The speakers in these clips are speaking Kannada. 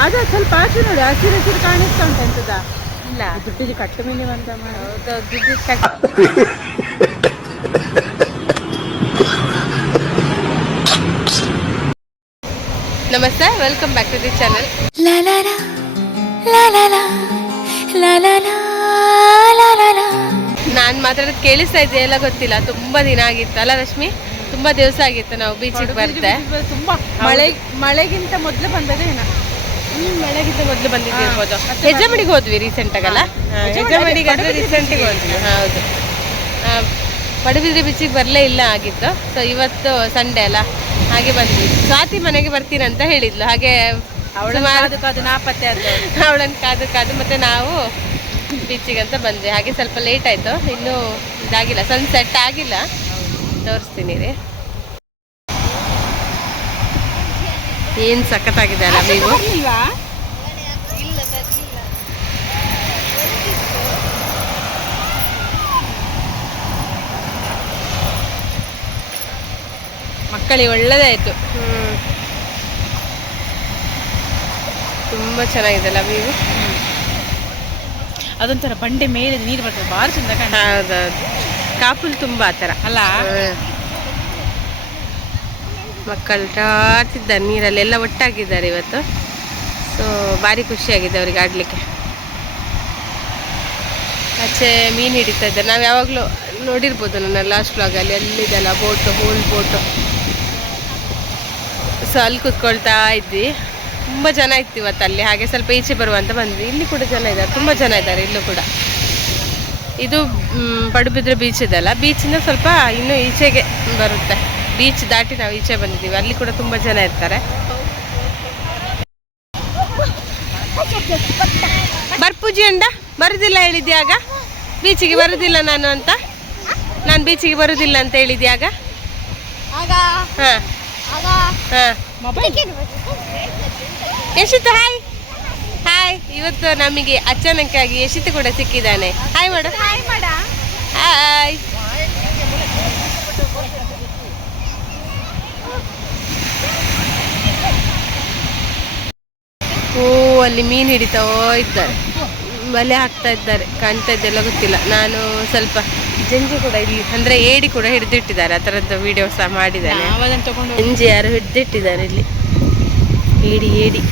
ಅದ ಸ್ವಲ್ಪ ಆಚೆ ನೋಡಿ, ಹಸಿರು ಹಸಿರು ಕಾಣಿಸ್ತಾ ಉಂಟು ಎಂತದ? ಇಲ್ಲ, ದುಡ್ಡಿಗೆ ಕಟ್ಟು ಮೇಲೆ ಬಂದ ದುಡ್ಡು ನಮಸ್ತೆ, welcome back to the channel. ನಾನು ಮಾತಾಡೋದು ಕೇಳಿಸ್ತಾ ಇದ್ದೆ ಎಲ್ಲ ಗೊತ್ತಿಲ್ಲ. ತುಂಬಾ ದಿನ ಆಗಿತ್ತು ಅಲ್ಲ ರಶ್ಮಿ? ತುಂಬಾ ದಿವಸ ಆಗಿತ್ತು ನಾವು ಬೀಚಿಗೆ ಬರ್ತೆ. ತುಂಬಾ ಮಳೆಗಿಂತ ಮೊದಲು ಬಂದದೇನ? ಮಳೆಗಿಂತ ಮೊದಲು ಬಂದಿರ್ಬೋದು. ಹೆಜ್ಜಮಡಿಗೆ ಹೋದ್ವಿ ರೀಸೆಂಟ್ ಆಗಲ್ಲ? ಹೆಜ್ಜಮಡಿಗೆ ಅಂದ್ರೆ ರೀಸೆಂಟಿಗೆ ಹೋದ್ವಿ. ಹೌದು, ಪಡುಬಿದ್ರೆ ಬೀಚಿಗೆ ಬರಲೇ ಇಲ್ಲ ಆಗಿತ್ತು. ಸೊ ಇವತ್ತು ಸಂಡೇ ಅಲ್ಲ, ಹಾಗೆ ಬಂದ್ವಿ. ಸ್ವಾತಿ ಮನೆಗೆ ಬರ್ತೀನಿ ಅಂತ ಹೇಳಿದ್ಲು, ಹಾಗೆ ಅವಳನ್ನು ನಾಪತ್ತೆ ಆದ ಅವಳನ್ನು ಕಾದು ಮತ್ತೆ ನಾವು ಬೀಚಿಗಂತ ಬಂದ್ವಿ. ಹಾಗೆ ಸ್ವಲ್ಪ ಲೇಟ್ ಆಯಿತು, ಇನ್ನೂ ಇದಾಗಿಲ್ಲ, ಸನ್ಸೆಟ್ ಆಗಿಲ್ಲ. ತೋರಿಸ್ತೀನಿ ರೀ. ಏನು ಸಖತ್ತಾಗಿದೆ ಅಲ್ಲ ನೀವು? ಮಕ್ಕಳಿಗೆ ಒಳ್ಳೆದಾಯ್ತು. ತುಂಬ ಚೆನ್ನಾಗಿದೆ ಅಲ್ಲ ವ್ಯೂ. ಅದೊಂಥರ ಬಂಡೆ ಮೇಲೆ ನೀರು ಬರ್ತದೆ, ಭಾಳ ಚಂದ ಕಾಣ. ಹೌದೌದು, ಕಾಪುಲ್ ತುಂಬ ಆ ಥರ ಅಲ್ಲ. ಮಕ್ಕಳು ಆಡ್ತಿದ್ದಾರೆ ನೀರಲ್ಲಿ, ಎಲ್ಲ ಒಟ್ಟಾಗಿದ್ದಾರೆ ಇವತ್ತು. ಸೊ ಭಾರಿ ಖುಷಿಯಾಗಿದೆ ಅವ್ರಿಗೆ ಆಡಲಿಕ್ಕೆ. ಆಚೆ ಮೀನು ಹಿಡಿತಾ ಇದ್ದಾರೆ. ನಾವು ಯಾವಾಗಲೂ ನೋಡಿರ್ಬೋದು ನನ್ನ ಲಾಸ್ಟ್ ವ್ಲಾಗಲ್ಲಿ, ಅಲ್ಲಿದೆಲ್ಲ ಬೋಟು, ಹೋಲ್ ಬೋಟು. ಸೊ ಅಲ್ಲಿ ಕೂತ್ಕೊಳ್ತಾ ಇದ್ವಿ. ತುಂಬ ಜನ ಇತ್ತು ಇವತ್ತು ಅಲ್ಲಿ, ಹಾಗೆ ಸ್ವಲ್ಪ ಈಚೆ ಬರುವಂತ ಬಂದ್ವಿ. ಇಲ್ಲಿ ಕೂಡ ಜನ ಇದ್ದಾರೆ, ತುಂಬ ಜನ ಇದ್ದಾರೆ ಇಲ್ಲೂ ಕೂಡ. ಇದು ಪಡುಬಿದ್ರೆ ಬೀಚ್ ಇದೆಲ್ಲ, ಬೀಚಿಂದ ಸ್ವಲ್ಪ ಇನ್ನೂ ಈಚೆಗೆ ಬರುತ್ತೆ. ಬೀಚ್ ದಾಟಿ ನಾವು ಈಚೆ ಬಂದಿದ್ದೀವಿ, ಅಲ್ಲಿ ಕೂಡ ತುಂಬ ಜನ ಇರ್ತಾರೆ. ಬರ್ಪೂಜಿ ಅಂಡ ಬರುದಿಲ್ಲ ಹೇಳಿದ್ಯಾಗ, ಬೀಚಿಗೆ ಬರುದಿಲ್ಲ ನಾನು ಅಂತ. ನಾನು ಬೀಚಿಗೆ ಬರುದಿಲ್ಲ ಅಂತ ಹೇಳಿದ್ಯಾಗ. ಹಾಂ ಹಾಂ, ಯಶಿತ್ ಹಾಯ್ ಹಾಯ್. ಇವತ್ತು ನಮಗೆ ಅಚಾನಕ್ಕಾಗಿ ಯಶಿತ್ ಕೂಡ ಸಿಕ್ಕಿದ್ದಾನೆ. ಹಾಯ್ ಮಾಡು. ಹಾಯ್. ಓ, ಅಲ್ಲಿ ಮೀನು ಹಿಡಿತಾ ಇದ್ದಾರೆ, ಬಲೆ ಹಾಕ್ತಾ ಇದ್ದಾರೆ, ಕಾಣ್ತಾ ಇದ್ದೆಲ್ಲ ಗೊತ್ತಿಲ್ಲ. ನಾನು ಸ್ವಲ್ಪ ಜಂಜಿ ಕೂಡ ಇಲ್ಲಿ ಅಂದರೆ ಏಡಿ ಕೂಡ ಹಿಡಿದಿಟ್ಟಿದ್ದಾರೆ, ಆ ಥರದ್ದು ವಿಡಿಯೋ ಸಹ ಮಾಡಿದ್ದಾನೆ. ಜಂಜಿ ಯಾರು ಹಿಡಿದಿಟ್ಟಿದ್ದಾರೆ ಇಲ್ಲಿ, ಏಡಿ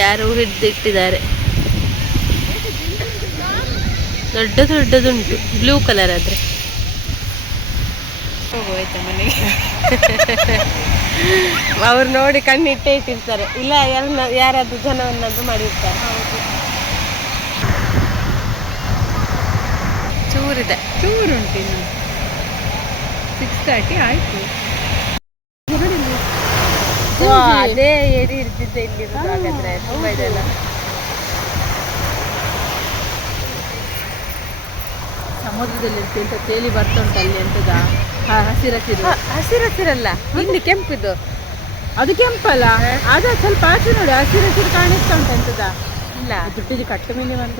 ಯಾರು ಹಿಡಿದಿಟ್ಟಿದ್ದಾರೆ. ದೊಡ್ಡದುಂಟು, ಬ್ಲೂ ಕಲರ್ ಆದರೆ. ಹೋಗೋಯ್ತು ಮನೆಗೆ. ಅವ್ರು ನೋಡಿ ಕಣ್ಣಿಟ್ಟೇ ಇಟ್ಟಿರ್ತಾರೆ, ಇಲ್ಲ ಯಾರಾದ್ರೂ ಜನವನ್ನಾದ್ರೂ ಮಾಡಿರ್ತಾರೆ. ಚೂರುಂಟು ಇನ್ನು 6:30 ಆಯ್ತು. ಅದೇ ಏಡಿ ಹಿಡಿದಿದ್ದೆ ಇಲ್ಲಿರೋದು. ಹಾಗಾದ್ರೆ ತುಂಬ ಇದೆಲ್ಲ ಸಮುದ್ರದಲ್ಲಿ ಅಂತ ತೇಲಿ ಬರ್ತುಂಟು ಅಲ್ಲಿ. ಎಂತದ ಹಸಿರಲ್ಲ, ಇಲ್ಲಿ ಕೆಂಪಿದು. ಅದು ಕೆಂಪಲ್ಲ, ಅದ ಸ್ವಲ್ಪ ಆಚೆ ನೋಡಿ, ಹಸಿರು ಹಸಿರು ಕಾಣಿಸ್ತಾ ಉಂಟು ಎಂತದ? ಇಲ್ಲ, ದುಡ್ಡಿಗೆ ಕಟ್ಟು ಮೇಲೆ ಬಂದ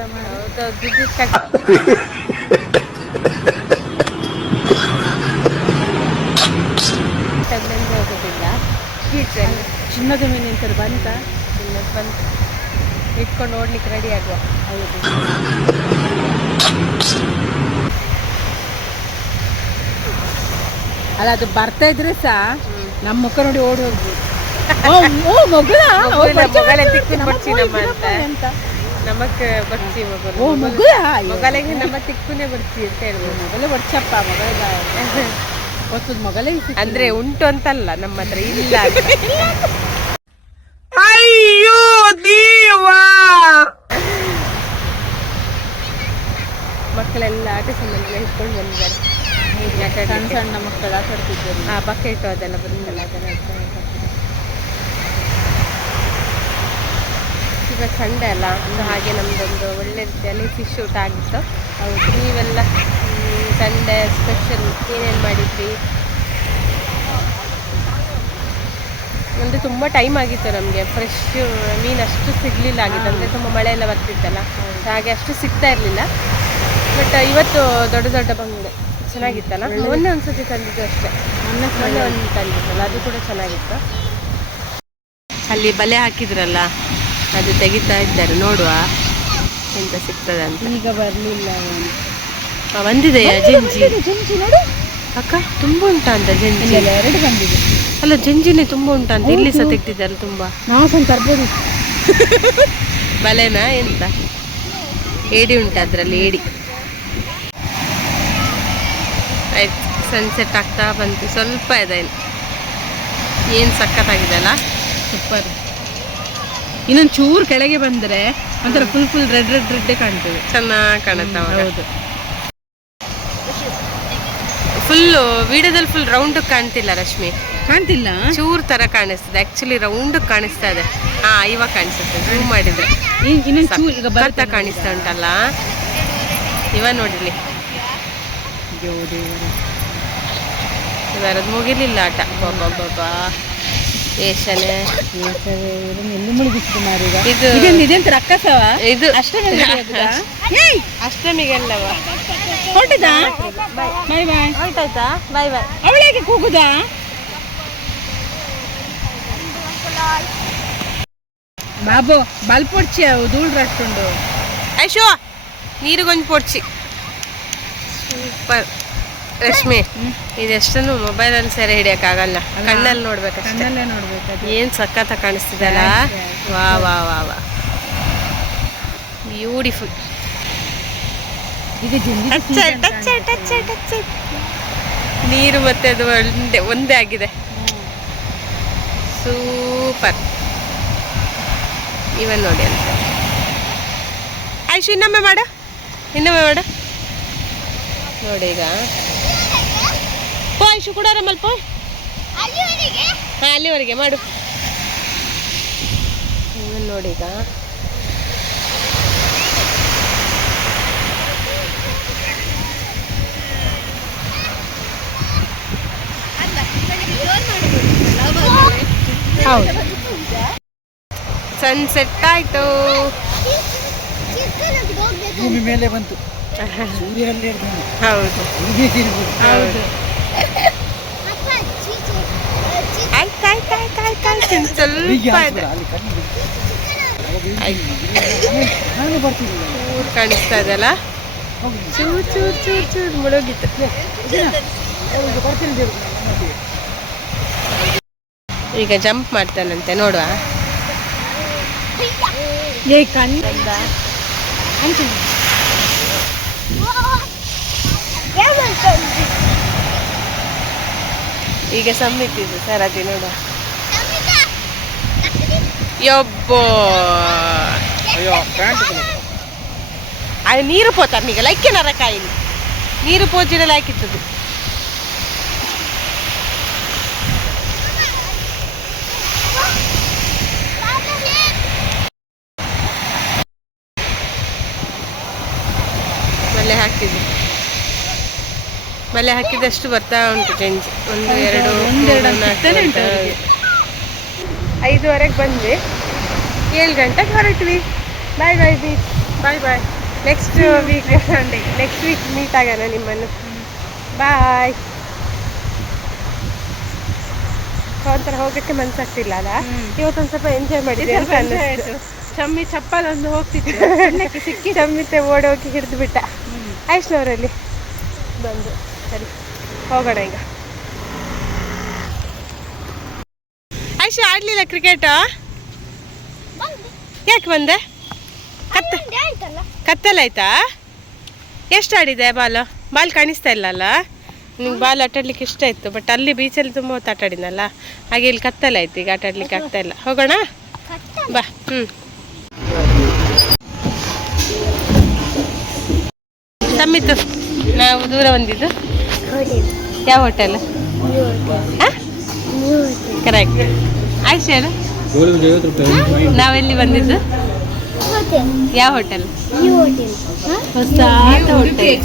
ದುಡ್ಡು ಹೋಗೋದಿಲ್ಲ. ಚಿನ್ನದ ಮೀನು ಎಂತಾರೆ ಬಂತ, ಬಂತು, ಇಟ್ಕೊಂಡು ನೋಡ್ಲಿಕ್ಕೆ ರೆಡಿ ಆಗುವ. ಹೌದು, ಅಲ್ಲ ಅದು ಬರ್ತಾ ಇದ್ರೆ ಸಹ ನಮ್ಮ ಮುಖ ನೋಡಿ ಓಡಿ ಹೋಗ್ಬೋದು. ನಮಕ್ ಬರ್ಚಿ ಮೊಗಲಿಗೆ ನಮ್ಮ ತಿಕ್ಕುನೇ ಬರ್ಚಿ ಅಂತ ಹೇಳ್ಬೋದು. ಮೊಗಲೇ ಬರ್ಚಪ್ಪ, ಮೊಗಲೇ ಅಂದ್ರೆ ಉಂಟು ಅಂತಲ್ಲ, ನಮ್ಮ ಹತ್ರ ಇಲ್ಲ. ಅಯ್ಯೋ ದೇವಾ, ಮಕ್ಕಳೆಲ್ಲ ಆಟ ಸಾಮಾನು ಇಟ್ಕೊಂಡು ಬಂದಿದ್ದಾರೆ. ಸಣ್ಣ ಸಣ್ಣ ಮಕ್ಕಳು ಆಟ ಆಡ್ತಿದ್ದಾರೆ. ಬಕೆಟು ಅದೆಲ್ಲ ಬರುತ್ತಲ್ಲ, ಅದೆಲ್ಲ ಇಟ್ಕೊಂಡು. ಈಗ ಸಂಡೆ ಅಲ್ಲ, ಹಾಗೆ ನಮ್ದೊಂದು ಒಳ್ಳೆ ರೀತಿಯಲ್ಲಿ ಫಿಶ್ ಊಟ ಆಗಿತ್ತು. ಹೌದು, ನೀವೆಲ್ಲ ಸಂಡೆ ಸ್ಪೆಷಲ್ ಏನೇನು ಮಾಡಿದ್ವಿ? ಅಂದರೆ ತುಂಬ ಟೈಮ್ ಆಗಿತ್ತು ನಮಗೆ, ಫ್ರೆಶ್ ಮೀನು ಅಷ್ಟು ಸಿಗಲಿಲ್ಲ ಆಗಿತ್ತು. ಅಂದರೆ ತುಂಬ ಮಳೆ ಎಲ್ಲ ಬರ್ತಿತ್ತಲ್ಲ, ಹಾಗೆ ಅಷ್ಟು ಸಿಗ್ತಾ ಇರಲಿಲ್ಲ. ಬಟ್ ಇವತ್ತು ದೊಡ್ಡ ದೊಡ್ಡ ಬಂಗುಡೆ ಚೆನ್ನಾಗಿತ್ತಲ್ಲ. ಮೊನ್ನೆ ಒಂದ್ಸತಿ ತಂದಿದ್ದು ಅಷ್ಟೇ, ಮೊನ್ನೆ ಒಂದು ತಂದಿದ್ದಲ್ಲ, ಅದು ಕೂಡ ಚೆನ್ನಾಗಿತ್ತು. ಅಲ್ಲಿ ಬಲೆ ಹಾಕಿದ್ರಲ್ಲ, ಅದು ತೆಗಿತಾ ಇದ್ದಾರೆ, ನೋಡುವ ಎಂತ ಸಿಗ್ತದಂತ. ಈಗ ಬರ್ಲಿಲ್ಲ ಬಂದಿದೆಯಾ ಜಂಜಿ? ಜಂಜಿ ನೋಡು ಅಕ್ಕ, ತುಂಬಾ ಉಂಟಾ ಅಂತ ಜಂಜಿ? 2 ಬಂದಿದೆ. ಅಲ್ಲ, ಜಂಜಿನೇ ತುಂಬಾ ಉಂಟಾ ಅಂತ. ಇಲ್ಲಿ ಸಹ ತೆಗ್ದಿದ್ದಾರೆ ತುಂಬಾ. ನಾವು ಸ್ವಲ್ಪ ತರ್ಬೋದು. ಬಲೆನಾ ಎಂತ? ಏಡಿ ಉಂಟು ಅದರಲ್ಲಿ, ಏಡಿ. ಆಯ್ತು, ಸನ್ಸೆಟ್ ಆಗ್ತಾ ಬಂತು. ಸ್ವಲ್ಪ ಇದೆ, ಏನು ಸಖತ್ತಾಗಿದೆ ಅಲ್ಲ, ಸೂಪರ್. ಇನ್ನೊಂದು ಚೂರು ಕೆಳಗೆ ಬಂದರೆ ಒಂಥರ ಫುಲ್ ರೆಡ್ ಕಾಣ್ತದೆ, ಚೆನ್ನಾಗಿ ಕಾಣುತ್ತೆ. ಹೌದು, ಫುಲ್ಲು ವಿಡಿಯೋದಲ್ಲಿ ಫುಲ್ ರೌಂಡ್ ಕಾಣ್ತಿಲ್ಲ ರಶ್ಮಿ, ಕಾಣ್ತಿಲ್ಲ, ಚೂರ್ ತರ ಕಾಣಿಸ್ತದೆ. ಆಕ್ಚುಲಿ ರೌಂಡ್ ಕಾಣಿಸ್ತಾ ಇದೆ. ಹಾ, ಇವಾಗ ಕಾಣಿಸುತ್ತೆ ಝೂಮ್ ಮಾಡಿದ್ರೆ. ಇನ್ನೊಂದು ಚೂರು ಈಗ ಬರ್ತಾ ಕಾಣಿಸ್ತಾ ಉಂಟಲ್ಲ, ಇವಾಗ ನೋಡಿಲಿ. ಇವರದ್ದು ಮುಗಿಲಿಲ್ಲ ಆಟ. ಬಾಬಾ ಏಷನೆ ಎಲ್ಲಿ ಮುಳುಗಿಸಿತು ಮಾರೀಗ. ಇದು ಇದೆಂತ ರಕ್ಕಸವ? ಇದು ಅಷ್ಟಮಿಗೆಲ್ಲವ ಹೊರಟಿದ? ಬಾಯ್ ಬಾಯ್. ಹೊರಟಾಯ್ತಾ? ಬಾಯ್ ಬಾಯ್. ಅವಳಿಗೆ ಕೂಗುದಾ? ಬಾಬು ಬಲ್ ಪೊಡ್ಚಿ ಅವು ಧೂಳು ರಟ್ಟುಂಡು. ಐಶೋ ನೀರಿಗೊಂದು ಪೊಡ್ಚಿ. ಸೂಪರ್ ರಶ್ಮಿ. ಇದೆಷ್ಟನ್ನು ಮೊಬೈಲಲ್ಲಿ ಸೆರೆ ಹಿಡಿಯೋಕ್ಕಾಗಲ್ಲ, ಕಣ್ಣಲ್ಲಿ ನೋಡ್ಬೇಕಷ್ಟೇ. ಕಣ್ಣಲ್ಲೇ ನೋಡ್ಬೇಕು. ಏನು ಸಖತ್ತ ಕಾಣಿಸ್ತಿದಲ್ಲ. ವಾ ವಾ ವಾ ವಾ, ಬ್ಯೂಟಿಫುಲ್. ನೀರು ಮತ್ತೆ ಅದು ಒಂದೇ ಆಗಿದೆ. ಸೂಪರ್. ಇವನ್ ನೋಡಿ ಅಂತ. ಆಯ್ತು, ಇನ್ನೊಮ್ಮೆ ಮಾಡ ನೋಡಿ. ಈಗ ಆಯ್ತು ಕೊಡಾರ ಮಲ್ಪ. ಹಾಂ, ಅಲ್ಲಿವರೆಗೆ ಮಾಡು. ಇವನ್ ನೋಡಿ. ಈಗ ಹೌದು, ಸನ್ಸೆಟ್ ಆಯ್ತು. ಭೂಮಿ ಮೇಲೆ ಬಂತು. ಹೌದು ಹೌದು. ಆಯ್ತು, ಸ್ವಲ್ಪ ಕಾಣಿಸ್ತಾ ಇದೆಲ್ಲ. ಚೂರ್ ಮುಳುಗಿತ್ತು. ಈಗ ಜಂಪ್ ಮಾಡ್ತಾನಂತೆ, ನೋಡುವ. ಈಗ ಸಮ್ಮಿತಿದ್ದು ಸರದಿ ನೋಡುವ. ಯಬ್ಬೋ, ಅದು ನೀರು ಪೋತಾರೆ ಈಗ ಲೈಕ್ಯನರ ಕಾಯಿಲಿ ನೀರು ಪೋಚಿನ ಲಾಕಿತ್ತದು. ಮಲೆ ಹಾಕಿದಷ್ಟು ಬರ್ತಾ ಉಂಟು ಜಂಜಿ. 1 2 3 4 5ವರೆಗೆ ಬಂದ್ವಿ. 7 ಗಂಟೆಗೆ ಹೊರಟ್ವಿ. ಬಾಯ್ ಬಾಯ್ ಬೀಚ್. ಬಾಯ್ ಬಾಯ್. ನೆಕ್ಸ್ಟ್ ವೀಕ್ ಮೀಟ್ ಆಗೋಣ ನಿಮ್ಮನ್ನು. ಬಾಯ್. ಒಂಥರ ಹೋಗಕ್ಕೆ ಮನ್ಸಾಗ್ತಿಲ್ಲ ಅಲ್ಲ, ಇವತ್ತೊಂದು ಸ್ವಲ್ಪ ಎಂಜಾಯ್ ಮಾಡಿದ್ವಿ ಅಂತ ಅನ್ನಿಸ್ತು. ಚಮ್ಮಿ ಚಪ್ಪಲೊಂದು ಹೋಗ್ತಿತ್ತು, ಸಿಕ್ಕಿ ಚಮ್ಮಿತೆ ಓಡೋಗಿ ಹಿಡಿದು ಬಿಟ್ಟ. ಐಶ್ನವರಲ್ಲಿ ಬಂದು ಸರಿ ಹೋಗೋಣ ಈಗ. ಐಶು ಆಡ್ಲಿಲ್ಲ ಕ್ರಿಕೆಟ್? ಯಾಕೆ ಬಂದೆ? ಕತ್ತಲಾಯ್ತಾ? ಎಷ್ಟು ಆಡಿದೆ ಬಾಲ್ ಕಾಣಿಸ್ತಾ ಇಲ್ಲ ಅಲ್ಲ ನಿಂಗೆ? ಬಾಲ್ ಆಟಾಡ್ಲಿಕ್ಕೆ ಇಷ್ಟ ಇತ್ತು, ಬಟ್ ಅಲ್ಲಿ ಬೀಚಲ್ಲಿ ತುಂಬ ಹೊತ್ತು ಆಟಾಡಿನಲ್ಲ, ಹಾಗೆ ಇಲ್ಲಿ ಕತ್ತಲಾಯ್ತು, ಈಗ ಆಟಾಡ್ಲಿಕ್ಕೆ ಆಗ್ತಾ ಇಲ್ಲ. ಹೋಗೋಣ ಬಾ. ಸಮ್ಮಿತ್ತು ನಾವು ದೂರ ಬಂದಿದ್ದು. ಯಾವ ಹೋಟೆಲ್? ಕರೆಕ್ಟ್. ಆಯ್ತು ಹೇಳು, ನಾವೆಲ್ಲಿ ಬಂದಿದ್ದು? ಯಾವ ಹೋಟೆಲ್? ಹೊಸ ಹೋಟೆಲ್.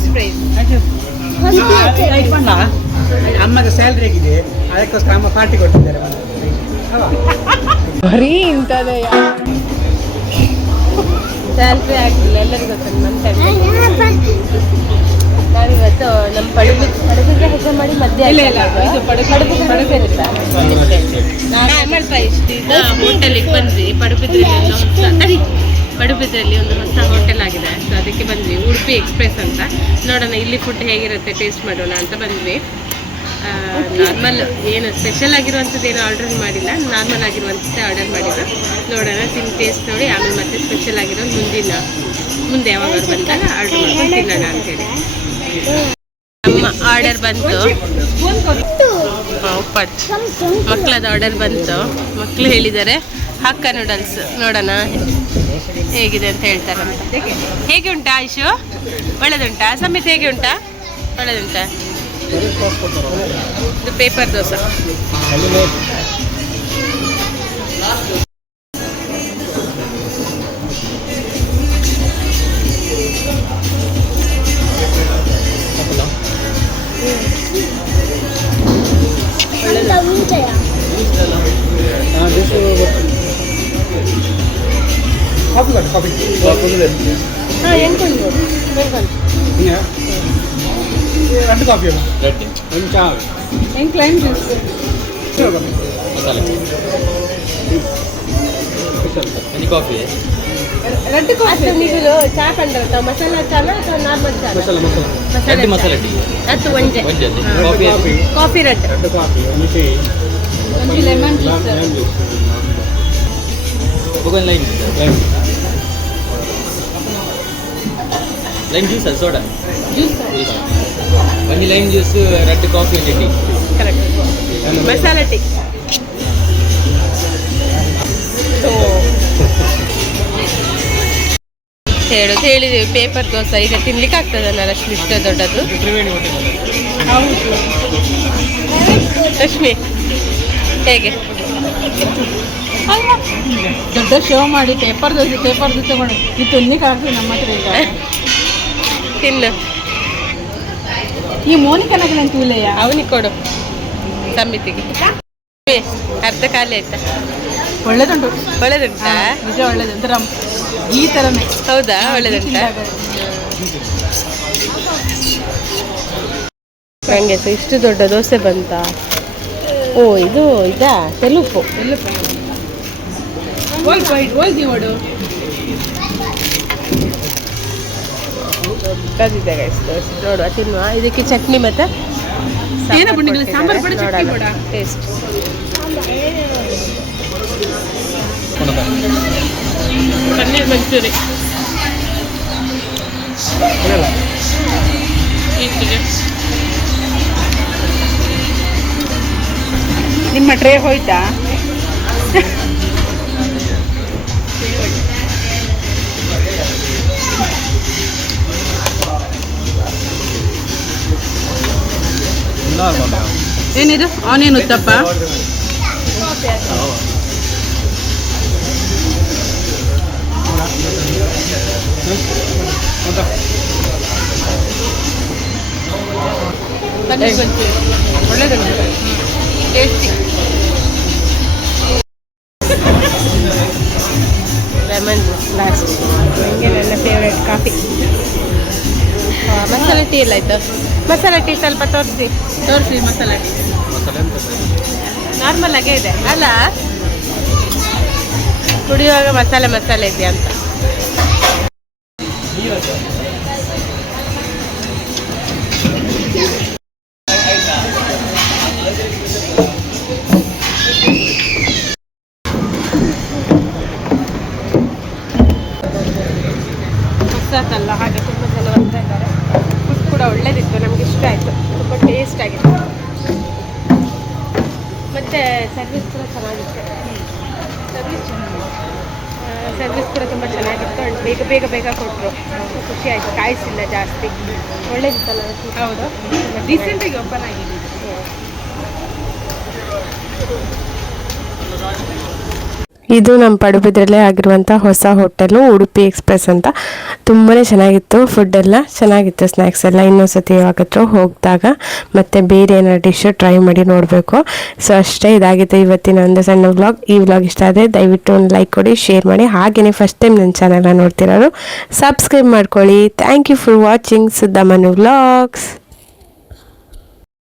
ಅಮ್ಮದ ಸ್ಯಾಲ್ರಿ ಆಗಿದೆ, ಅದಕ್ಕೋಸ್ಕರ ಅಮ್ಮ ಪಾರ್ಟಿ ಕೊಟ್ಟಿದ್ದಾರೆ. ಬರೀ ಇಂಥದೇ ಸ್ಯಾಲ್ರಿ ಆಗಿಲ್ಲ, ಎಲ್ಲರಿಗೂ ಗೊತ್ತಲ್ಲ. ನಾವಿವತ್ತು ನಮ್ಮ ಪಡುಬಿದ್ರೆ ಹೆಸರು ಮಾಡಿ ಮಧ್ಯ ಹೋಟೆಲಿಗೆ ಬಂದ್ವಿ. ಪಡುಬಿದ್ರಲ್ಲಿ ಒಂದು ಹೊಸ ಹೋಟೆಲ್ ಆಗಿದೆ, ಸೊ ಅದಕ್ಕೆ ಬಂದ್ವಿ. ಉಡುಪಿ ಎಕ್ಸ್ಪ್ರೆಸ್ ಅಂತ. ನೋಡೋಣ ಇಲ್ಲಿ ಫುಡ್ ಹೇಗಿರುತ್ತೆ, ಟೇಸ್ಟ್ ಮಾಡೋಣ ಅಂತ ಬಂದ್ವಿ. ನಾರ್ಮಲ್ ಏನು ಸ್ಪೆಷಲ್ ಆಗಿರುವಂಥದ್ದು ಏನು ಆರ್ಡರ್ ಮಾಡಿಲ್ಲ, ನಾರ್ಮಲ್ ಆಗಿರುವಂಥದ್ದೇ ಆರ್ಡರ್ ಮಾಡಿದ್ರು. ನೋಡೋಣ, ತಿಂದು ಟೇಸ್ಟ್ ನೋಡಿ ಆಮೇಲೆ ಮತ್ತೆ ಸ್ಪೆಷಲ್ ಆಗಿರೋದು ಮುಂದೆ ಯಾವಾಗ ಬಂದಾಗ ಆರ್ಡರ್ ಮಾಡ್ಕೊಂಡು ತಿನ್ನೋಣ ಅಂತೇಳಿ. ನಮ್ಮ ಆರ್ಡರ್ ಬಂತು, ಮಕ್ಕಳದ ಆರ್ಡರ್ ಬಂತು. ಮಕ್ಕಳು ಹೇಳಿದ್ದಾರೆ ಹಕ್ಕ ನೂಡಲ್ಸ್. ನೋಡೋಣ ಹೇಗಿದೆ ಅಂತ ಹೇಳ್ತಾರಂತ. ಹೇಗೆ ಉಂಟಾ ಐಶು? ಒಳ್ಳೆದುಂಟಾ? ಸಮಿತ್ ಹೇಗೆ ಉಂಟಾ? ಒಳ್ಳೆದುಂಟಾ? ಇದು ಪೇಪರ್ ದೋಸೆ. రెండు కాఫీ ఇంకా లైమ్ జ్యూస్ ఎన్ని కాఫీ రెడ్ కాఫీ. మీకు ಚಾ ಕಂಡ್ರತ ಮಸಾಲಾ ಚಾನಾ ಅಥವಾ ನಾರ್ಮಲ್ ಚಾ? రెడ్ మసాలా టీ ಅದು ಒಂಜೆ కాఫీ రెడ్ కాఫీ ಒಂದು ಲೆಮನ್ ಜ್ಯೂಸ್, ఒక లైమ్ జ్యూస్ అది సోడా ಜ್ಯೂಸ್ ಒಂದು ಲೈಮ್ ಜ್ಯೂಸ್, రెడ్ కాఫీ ಒಂದು ಟೀ. ಕರೆಕ್ಟ್. ಮಸಾಲಾ ಟೀ. ಹೇಳಿದೀವಿ ಪೇಪರ್ ದೋಸೆ ಈಗ ತಿನ್ಲಿಕ್ಕೆ ಆಗ್ತದಲ್ಲ ರಶ್ಮಿ, ಇಷ್ಟ ದೊಡ್ಡದು. ರಶ್ಮಿ ಹೇಗೆ? ದೊಡ್ಡ ಶೋ ಮಾಡಿ ಪೇಪರ್ ದೋಸೆ ಮಾಡಿ ಇದು ತಿನ್ಲಿಕ್ಕೆ ಆಗ್ತದೆ ನಮ್ಮ ಹತ್ರ ಈಗ. ತಿನ್ನು. ಈ ಮೋನಿಕನಾಗ ನಂಗೆ ತೂಲೆಯ ಅವನಿಗೆ ಕೊಡು ಸಮಿತಿಗೆ. ಅರ್ಧ ಖಾಲಿ ಆಯ್ತಾ? ಒಳ್ಳೇದುಂಟು. ಒಳ್ಳೇದುಂಟಾ? ನಿಜ ಒಳ್ಳೇದು. ಒಂಥರ ಈ ಥರನೇ. ಹೌದಾ? ಒಳ್ಳೇದುಂಟಾ? ನನಗೆ ಇಷ್ಟು ದೊಡ್ಡ ದೋಸೆ ಬಂತ. ಓ ಇದು ಇದಾ ತೆಲುಪು. ನೋಡು ಕದಿದೆ ಗೈಸ್ ದೋಸೆ. ನೋಡುವ, ತಿನ್ನುವ. ಇದಕ್ಕೆ ಚಟ್ನಿ ಮತ್ತೆ ಸಾಂಬಾರು ಪುಡಿ, ಚಟ್ನಿ ಪುಡ. ಟೇಸ್ಟ್. ಪನ್ನೀರ್ ಮಂಚೂರಿ. ನಿಮ್ಮ ಟ್ರೇ ಹೋಯ್ತಾ? ಏನಿದು? ಆನಿಯನ್ ಉತ್ತಪ್ಪ. ಒಳ್ಳೆದುಂಟು, ಟೇಸ್ಟಿ. Lemon juice last. ನನಗೆ ನನ್ನ ಫೇವ್ರೆಟ್ ಕಾಫಿ. ಮಸಾಲೆ ಟೀ ಎಲ್ಲ ಆಯಿತು. ಮಸಾಲೆ ಟೀ ಸ್ವಲ್ಪ ತೋರಿಸಿ ಮಸಾಲೆ ಟೀ. ನಾರ್ಮಲ್ ಆಗೇ ಇದೆ ಅಲ್ಲ, ಕುಡಿಯುವಾಗ ಮಸಾಲೆ ಇದೆಯಾ ಅಂತ. ಹೊಸತಲ್ಲ, ಹಾಗೆ ತುಂಬ ಜನ ಬರ್ತಾ ಇದ್ದಾರೆ. ಫುಡ್ ಕೂಡ ಒಳ್ಳೇದಿತ್ತು, ನಮ್ಗೆ ಇಷ್ಟ ಆಯಿತು, ತುಂಬ ಟೇಸ್ಟ್ ಆಗಿತ್ತು. ಮತ್ತು ಸರ್ವಿಸ್ ಕೂಡ ಚೆನ್ನಾಗಿತ್ತು. ಸರ್ವಿಸ್ ಕೂಡ ತುಂಬ ಚೆನ್ನಾಗಿತ್ತು. ಆ್ಯಂಡ್ ಬೇಗ ಕೊಟ್ಟರು, ಖುಷಿ ಆಯಿತು. ಕಾಯಿಸಿಲ್ಲ ಜಾಸ್ತಿ, ಒಳ್ಳೇದಿತ್ತಲ್ಲ. ಹೌದು, ರೀಸೆಂಟಾಗಿ ಓಪನ್ ಆಗಿದೆ. ಇದು ನಮ್ಮ ಪಡುಬಿದ್ರಲ್ಲೇ ಆಗಿರುವಂಥ ಹೊಸ ಹೋಟೆಲು ಉಡುಪಿ ಎಕ್ಸ್ಪ್ರೆಸ್ ಅಂತ. ತುಂಬಾ ಚೆನ್ನಾಗಿತ್ತು, ಫುಡ್ ಎಲ್ಲ ಚೆನ್ನಾಗಿತ್ತು, ಸ್ನ್ಯಾಕ್ಸ್ ಎಲ್ಲ. ಇನ್ನೊಂದ್ಸತಿ ಯಾವಾಗಾದ್ರೂ ಹೋಗಿದಾಗ ಮತ್ತೆ ಬೇರೆ ಏನಾದ್ರು ಡಿಶ್ ಟ್ರೈ ಮಾಡಿ ನೋಡಬೇಕು. ಸೊ ಅಷ್ಟೇ, ಇದಾಗಿತ್ತು ಇವತ್ತಿನ ಒಂದು ಸಣ್ಣ ವ್ಲಾಗ್. ಈ ವ್ಲಾಗ್ ಇಷ್ಟ ಆದರೆ ದಯವಿಟ್ಟು ಒಂದು ಲೈಕ್ ಕೊಡಿ, ಶೇರ್ ಮಾಡಿ. ಹಾಗೆಯೇ ಫಸ್ಟ್ ಟೈಮ್ ನನ್ನ ಚಾನಲ್ನ ನೋಡ್ತಿರೋರು ಸಬ್ಸ್ಕ್ರೈಬ್ ಮಾಡ್ಕೊಳ್ಳಿ. ಥ್ಯಾಂಕ್ ಯು ಫಾರ್ ವಾಚಿಂಗ್ ಸುದ್ದಮ್ಮನು ವ್ಲಾಗ್ಸ್.